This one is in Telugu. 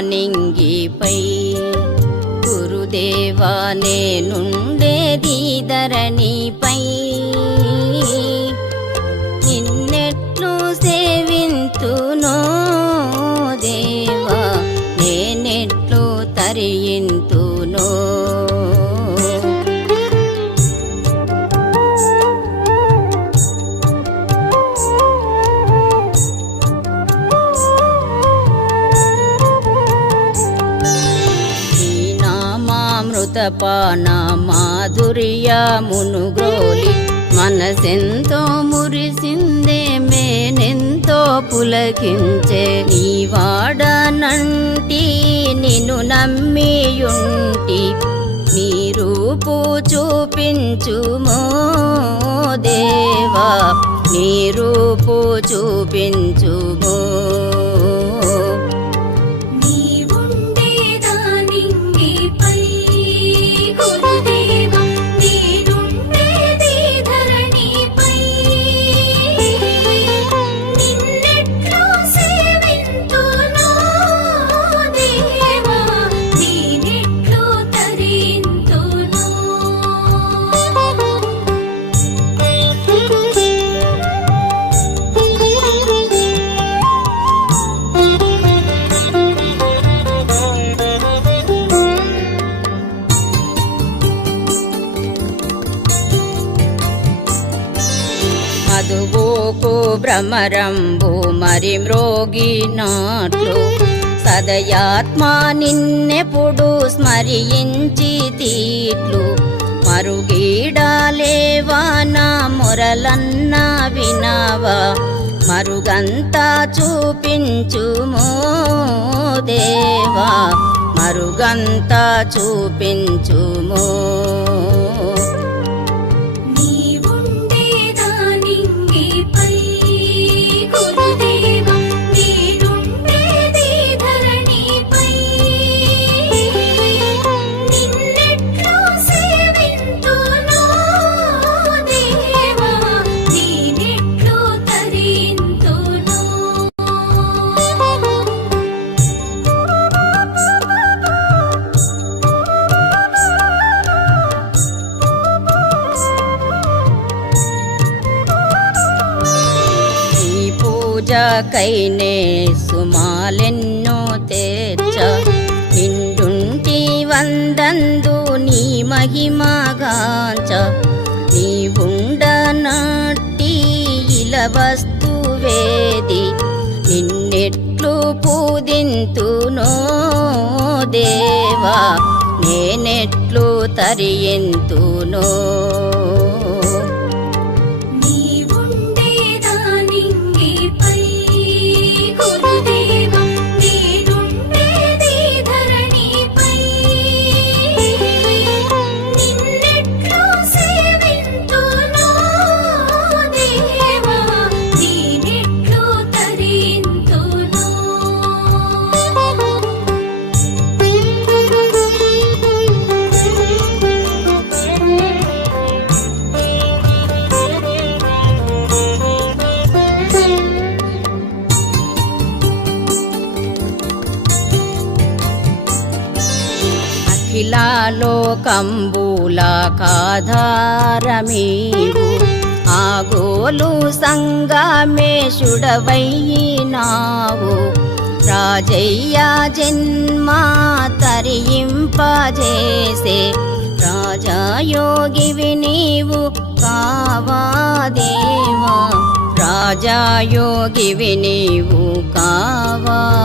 నింగిపై గురుదేవా నేనుండేది ధరణిపై. నిన్నెట్లు సేవింతున నామామృతపాన మాధుర్యమును గ్రోలి మనసెంతో మురిసిందే మేనెంతో పులకించే నీ వాడనంటి నిన్ను నమ్మియుంటి మీ రూపు చూపించుమో దేవా నీ రూపు మధువోకు భ్రమరంబు మరి మ్రోగినాట్లు సదయాత్మా నిన్నెప్పుడు స్మరించి తీట్లు. మరుగీడాలేవానా మొరలన్నా వినావా. మరుగంతా చూపించుమో దేవా. మరుగంతా చూపించుమో కైనే సుమాలెన్నో తెచ్చ. నిండుంటి వందందు నీ మహిమగాంచ నీవుండ నాటి ఇల వస్తువేది. నిన్నెట్లు పూదింతునో దేవా. నేనెట్లు తరియంతునో అఖిలాలోకంబూల కాధారమీవు ఆగోలు సంగమేశుడవయ్యినావు. రాజయ్య జన్మ తరింపజేసే రాజాయోగివి నీవు కావాదేవా. రాజాయోగివి నీవు కావాదేవా.